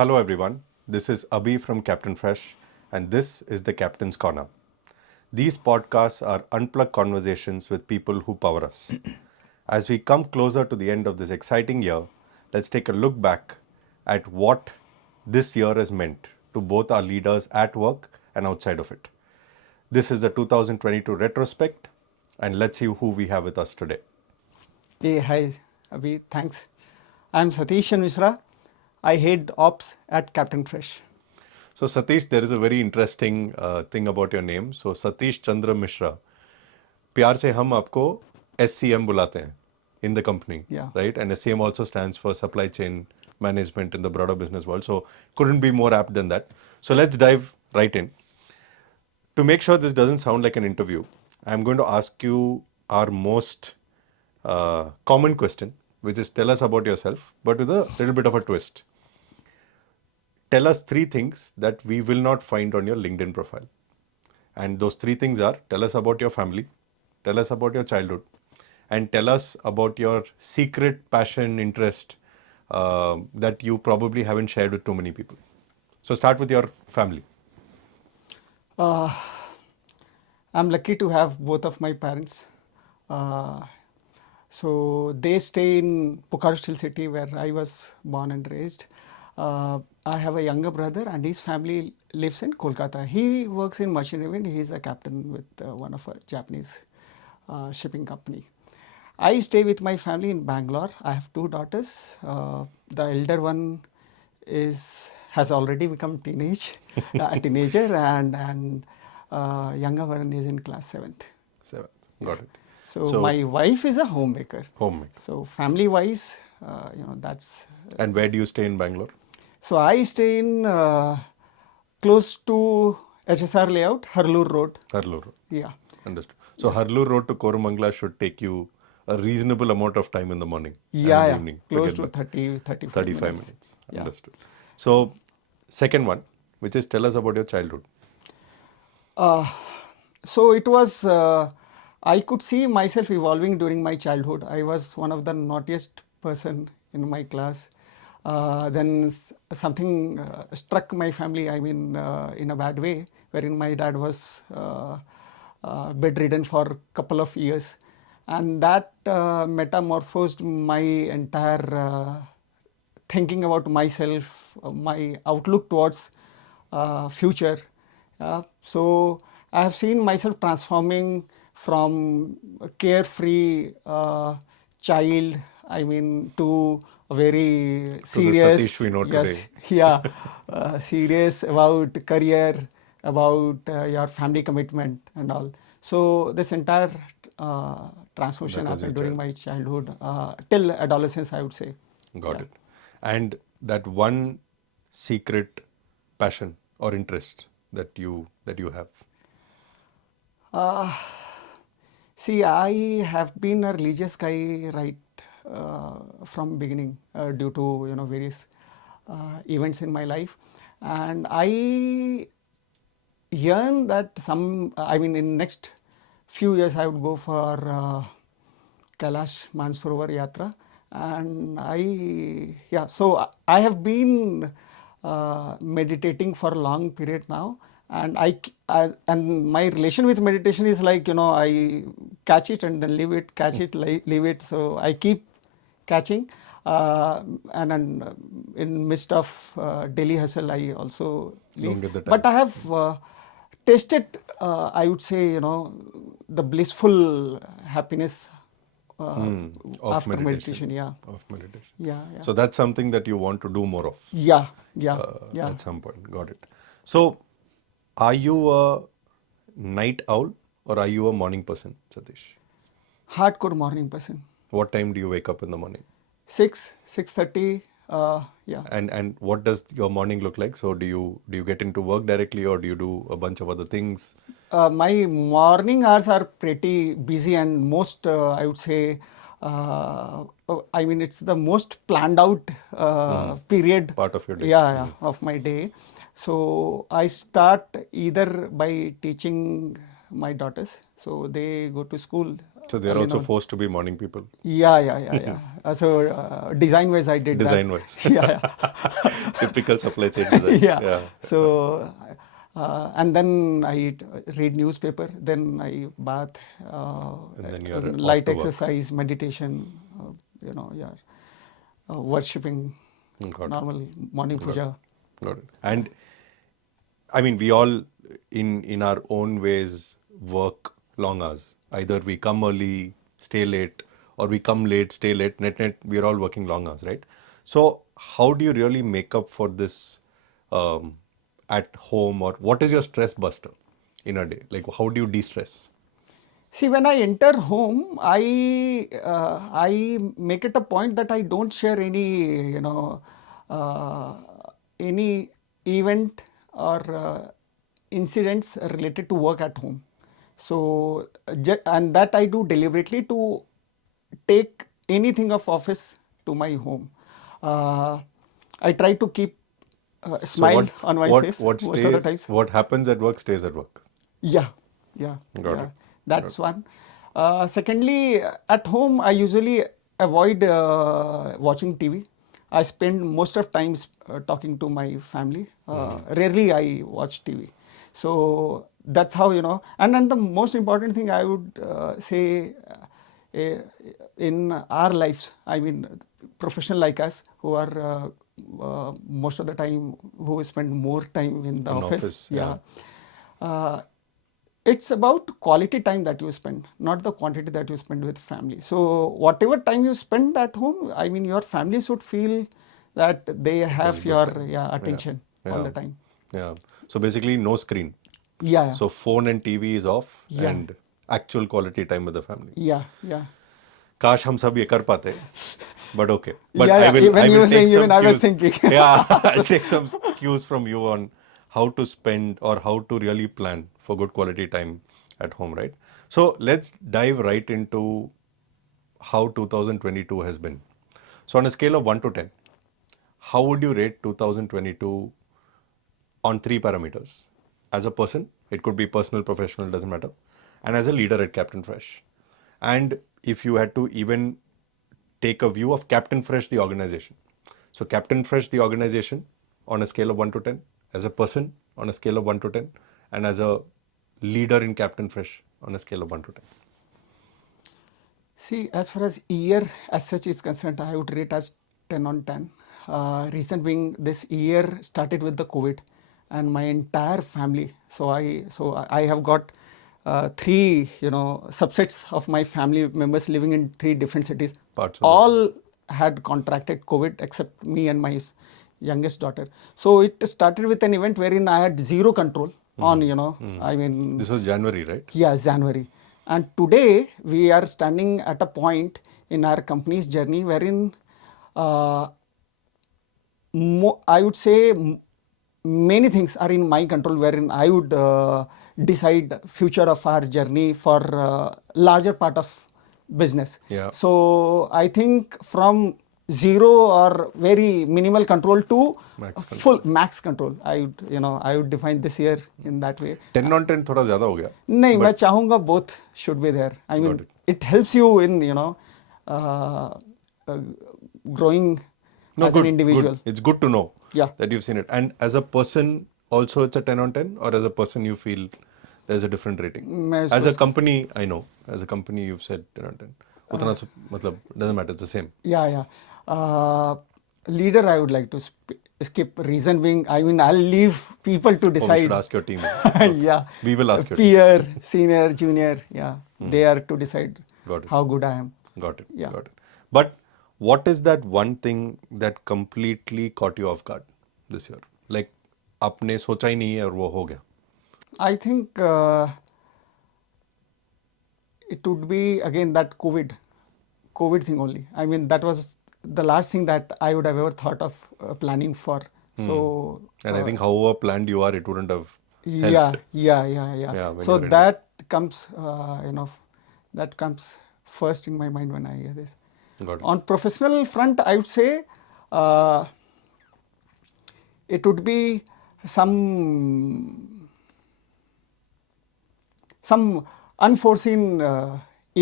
Hello everyone, this is Abhi from Captain Fresh and this is the Captain's Corner. These podcasts are unplugged conversations with people who power us. As we come closer to the end of this exciting year, let's take a look back at what this year has meant to both our leaders at work and outside of it. This is the 2022 retrospect and let's see who we have with us today. Hey, hi, Abhi, thanks. I'm Satish Mishra. I head ops at Captain Fresh. So Satish, there is a very interesting thing about your name. So Satish Chandra Mishra. प्यार से हम आपको SCM बुलाते हैं in the company, Yeah. right? And SCM also stands for supply chain management in the broader business world. So couldn't be more apt than that. So let's dive right in. To make sure this doesn't sound like an interview, I'm going to ask you our most common question, which is tell us about yourself, but with a little bit of a twist. Tell us 3 things that we will not find on your LinkedIn profile. And those 3 things are tell us about your family, tell us about your childhood, and tell us about your secret passion, interest that you probably haven't shared with too many people. So start with your family. I'm lucky to have both of my parents. So they stay in Bokaro Steel City where I was born and raised. I have a younger brother and his family lives in Kolkata. He works in machinery. He's a captain with one of a Japanese shipping company. I stay with my family in Bangalore. I have 2 daughters. The elder one has already become a teenager, and younger one is in class 7th. 7th. Got it. So my wife is a homemaker. Homemaker. So family wise, that's. And where do you stay in Bangalore? So I stay in close to HSR layout, Harloor Road. Harloor Road. Yeah. Understood. So Harloor Road to Koramangala should take you a reasonable amount of time in the morning Yeah, and in the yeah. evening. Close get to back. 35 minutes. Yeah. Understood. So second one, which is tell us about your childhood. So it was, I could see myself evolving during my childhood. I was one of the naughtiest person in my class. Then something struck my family, in a bad way, wherein my dad was bedridden for a couple of years. And that metamorphosed my entire thinking about myself, my outlook towards future. So I have seen myself transforming from a carefree child, to a very serious. Satish we know yes, today. yeah, serious about career, about your family commitment and all. So this entire transformation That was your happened during childhood. my childhood till adolescence, I would say. Got Yeah. it. And that one secret passion or interest that you have. See, I have been a religious guy right from beginning due to various events in my life, and I yearn that in next few years I would go for Kailash Mansarovar Yatra, and so I have been meditating for a long period now, and and my relation with meditation is like I catch it and then leave it, catch it, leave it. So I keep catching, and in midst of daily hustle, I also Don't leave. get the time. But I have tasted, I would say, the blissful happiness Of after meditation. meditation. Yeah. Of meditation. Yeah. Yeah. So that's something that you want to do more of. Yeah. Yeah. Yeah. At some point. Got it. So, are you a night owl or are you a morning person, Satish? Hardcore morning person. What time do you wake up in the morning? 6:30. Yeah. And what does your morning look like? So, do you get into work directly or do you do a bunch of other things? My morning hours are pretty busy, and most, I would say, it's the most planned out period. Part of your day. Of my day. So I start either by teaching my daughters. So they go to school. So they're early in also the- forced to be morning people, Yeah. So design wise, I did that. design wise. Yeah. Typical supply chain design. Yeah. Yeah. So, and then I read newspaper. Then I bath, And then you're off light to work. exercise, meditation. Yeah, worshipping, Got it. normal morning Got puja. Got it. And I mean, we all, in our own ways, work long hours. Either we come early, stay late, or we come late, stay late. Net, we're all working long hours, right? So, how do you really make up for this um, at home, or what is your stress buster in a day? Like, how do you de-stress? See, when I enter home, I make it a point that I don't share uh, any event or incidents related to work at home. So, and that I do deliberately to take anything of office to my home. Uh, I try to keep a So, smile on my face what most of the stays, times. what happens at work stays at work. Yeah, yeah, Got yeah. it. That's one. Secondly, at home, I usually avoid watching TV. I spend most of times talking to my family. Rarely I watch TV. So that's how, And then the most important thing I would say uh, in our lives, I mean, professional like us who are most of the time who spend more time in the In office. office, yeah. Uh, it's about quality time that you spend, not the quantity that you spend with family. So whatever time you spend at home, I mean, your family should feel that they It was have good your time. attention all Yeah. the time. Yeah. So basically, no screen. Yeah, So phone and TV is off, yeah, and actual quality time with the family. yeah. काश हम सब ये कर पाते, but okay. But Yeah. I When you will were take saying, even some I was cues. thinking. Yeah, I'll take some cues from you on how to spend or how to really plan for good quality time at home, right? So let's dive right into how 2022 has been. So on a scale of 1 to 10, how would you rate 2022 on three parameters? As a person, it could be personal, professional, doesn't matter, and as a leader at Captain Fresh. And if you had to even take a view of Captain Fresh, the organization. So, Captain Fresh, the organization, on a scale of 1 to 10, as a person, on a scale of 1 to 10, and as a leader in Captain Fresh, on a scale of 1 to 10. See, as far as year as such is concerned, I would rate as 10 on 10. Reason being, this year started with the COVID, and my entire family. So I have got three, subsets of my family members living in three different cities. Parts of the world. All had contracted COVID except me and my youngest daughter. So it started with an event wherein I had zero control on, I mean, This was January, right? yeah, January. And today we are standing at a point in our company's journey wherein uh, I would say many things are in my control, wherein I would decide future of our journey for larger part of business. Yeah. So I think from zero or very minimal control to Max full max control. I would define this year in that way. 10 on 10 थोड़ा ज़्यादा हो गया. नहीं, मैं But चाहूँगा both should be there. I mean, Got it. it helps you in uh, uh, growing no, as good, an individual. good. It's good to know Yeah. that you've seen it. And as a person, also it's a 10 on 10, or as a person you feel there's a different rating? मैं As a उसको- company, I know. As a company, you've said 10 on 10. उतना मतलब doesn't matter. It's the same. Yeah. Leader, I would like to skip. Reason being, I mean, I'll leave people to Oh, we decide. should ask your team. Yeah. We will ask your team. Peer, senior, junior. Yeah. They are to decide Got it. how good I am. Got it. Yeah. Got it. But what is that one thing that completely caught you off guard this year? Like आपने सोचा ही नहीं है और वो हो गया. I think it would be again that COVID thing only. I mean, that was the last thing that I would have ever thought of planning for. So And I think however planned you are, it wouldn't have helped. yeah. Yeah, when So you're in that comes, that comes first in my mind when I hear this. Got it. On professional front, I would say it would be some some unforeseen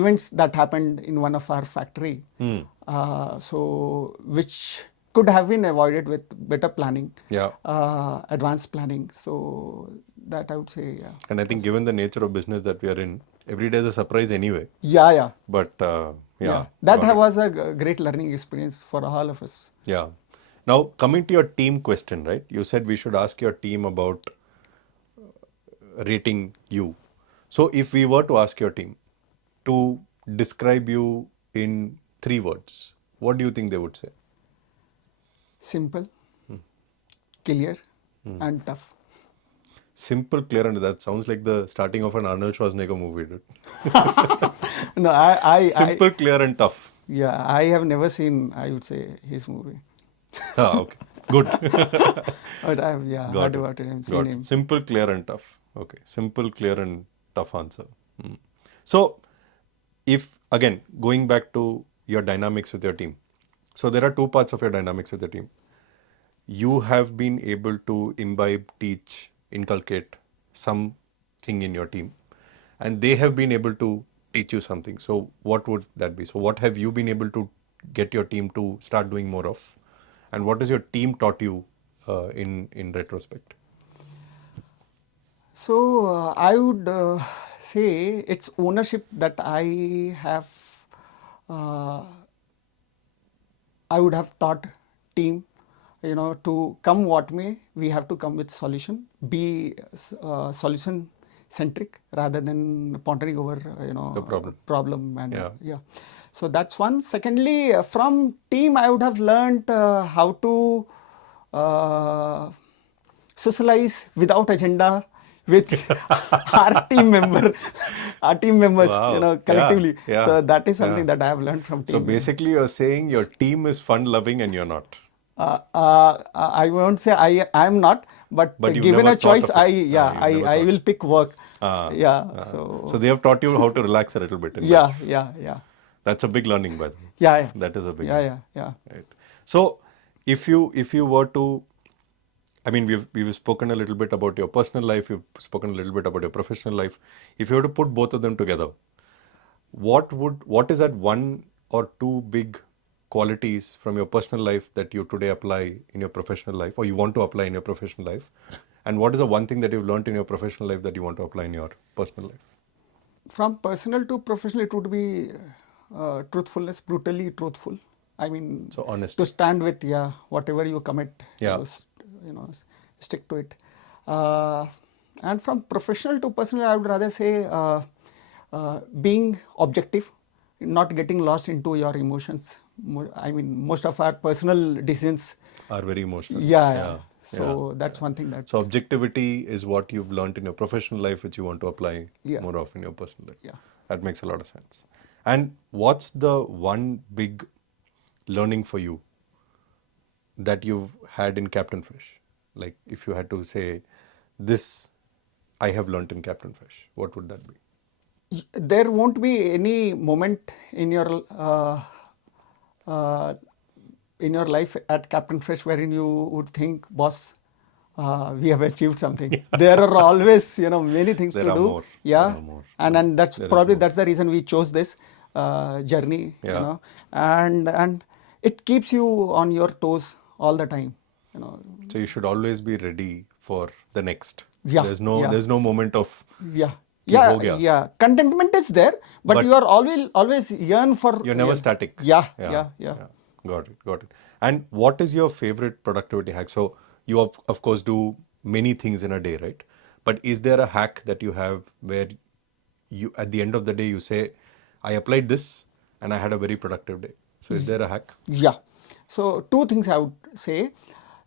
events that happened in one of our factory. So which could have been avoided with better planning, Yeah. advanced planning. So that I would say, yeah. And I think given the nature of business that we are in, every day is a surprise anyway. Yeah, yeah. But yeah, That got it. was a great learning experience for all of us. Yeah. Now, coming to your team question, right? You said we should ask your team about rating you. So, if we were to ask your team to describe you in 3 words, what do you think they would say? Simple, clear, and tough. Simple, clear, and that sounds like the starting of an Arnold Schwarzenegger movie, dude. No, I Simple, clear, and tough. yeah, I have never seen, I would say, his movie. Ah, okay. Good. But I have, yeah, Got heard it. about it and seen Got him. it. Simple, clear, and tough. Okay. Simple, clear, and tough answer. So, if again going back to your dynamics with your team, so there are 2 parts of your dynamics with your team. You have been able to imbibe, teach, inculcate something in your team, and they have been able to teach you something. So, what would that be? So, what have you been able to get your team to start doing more of, and what has your team taught you in retrospect? So I would say it's ownership that uh, I would have taught team, to come what may, we have to come with solution, be solution centric rather than pondering over, The problem. problem and Yeah. yeah. So that's one. Secondly, from team, I would have learned how to socialize without agenda with our team members, Wow. Yeah, collectively. yeah, So that is yeah. something that I have learned from team. So basically, you're saying your team is fun loving and you're not. I won't say I am not, but But you've given never a choice, thought of it. I yeah, You've never I thought. will pick work. Ah, Yeah. ah. So So they have taught you how to relax a little bit in yeah, life. yeah. That's a big learning, by the way. Yeah, yeah. That is a big Yeah, learning. yeah. Right. So if you were to, I mean, we've spoken a little bit about your personal life. You've spoken a little bit about your professional life. If you were to put both of them together, what is that one or two big qualities from your personal life that you today apply in your professional life, or you want to apply in your professional life, and what is the one thing that you've learned in your professional life that you want to apply in your personal life? From personal to professional, it would be truthfulness, brutally truthful. I mean, So honesty. to stand with whatever you commit, Yeah. stick to it. And from professional to personal, I would rather say being objective, not getting lost into your emotions. I mean, most of our personal decisions. Are very emotional. Yeah. So yeah, that's one thing that. So objectivity is what you've learned in your professional life, which you want to apply Yeah. more of in your personal life. Yeah. That makes a lot of sense. And what's the one big learning for you that you've had in Captain Fish? Like if you had to say, this I have learned in Captain Fish, what would that be? There won't be any moment uh, in your life at Captain Fish wherein you would think, boss, we have achieved something. There are always, many things There to are do. more. Yeah. There are more. And that's There is probably more. that's the reason we chose this journey. Yeah. And it keeps you on your toes all the time. So you should always be ready for the next. Yeah, There's no yeah. there's no moment of Yeah. Ki Yeah, ho gaya. yeah. Contentment is there, but you are always yearn for. You're never static. Yeah. Got it. And what is your favorite productivity hack? So you of course do many things in a day, right? But is there a hack that you have where you at the end of the day you say, I applied this and I had a very productive day. So is there a hack? Yeah. So two things I would say: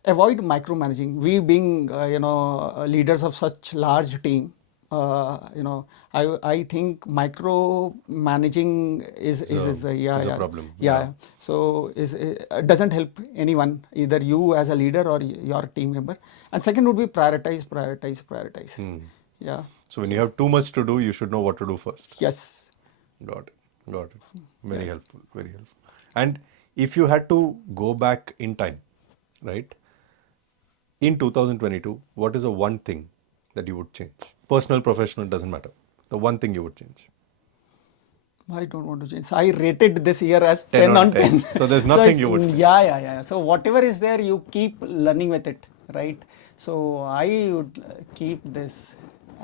avoid micromanaging. We being leaders of such large team, I think micromanaging is a problem. Yeah. So doesn't help anyone, either you as a leader or your team member. And second would be prioritize. Yeah. So when you have too much to do, you should know what to do first. Yes. Got it. Very helpful. And if you had to go back in time, right? In 2022, what is the one thing that you would change? Personal, professional, doesn't matter. The one thing you would change. I don't want to change. So I rated this year as 10 10 on on 10. 10. So there's nothing it's- you would change. Yeah. So whatever is there, you keep learning with it, right? So I would keep this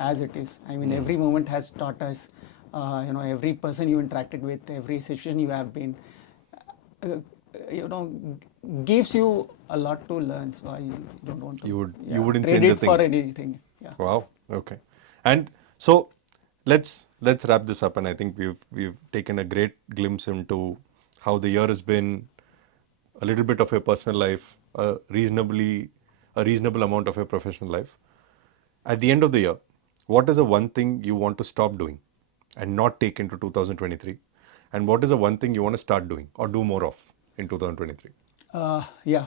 as it is. I mean, every moment has taught us, every person you interacted with, every situation you have been, uh, gives you a lot to learn. So I don't want to You wouldn't trade change a it for thing. anything. Yeah. Wow. Okay. And so let's wrap this up. And I think we've taken a great glimpse into how the year has been, a little bit of your personal life, a reasonable amount of your professional life. At the end of the year, what is the one thing you want to stop doing and not take into 2023? And what is the one thing you want to start doing or do more of in 2023? Yeah.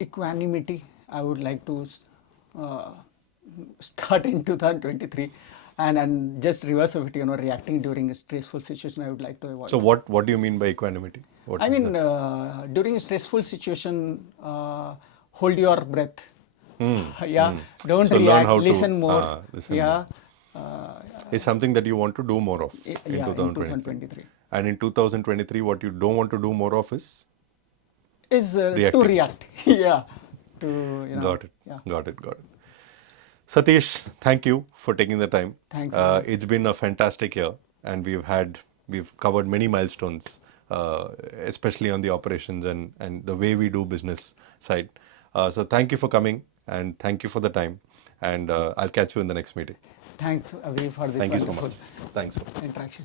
Equanimity, I would like to uh, start in 2023, and just reverse of it, reacting during a stressful situation, I would like to avoid. So what do you mean by equanimity? What I is mean, that? during a stressful situation, hold your breath. Yeah, don't So learn react, how to listen more. listen Yeah, more. uh, Is something that you want to do more of in yeah, in 2023. 2023 And in 2023, what you don't want to do more of is is to reacting. react. Yeah, to Got it. Yeah. Got it. Got it. Satish, thank you for taking the time. Thanks. It's been a fantastic year, and we've covered many milestones, especially on the operations and the way we do business side. So thank you for coming, and thank you for the time. And I'll catch you in the next meeting. Thanks, Avi, for this Thank you so wonderful much. Thanks so much. interaction.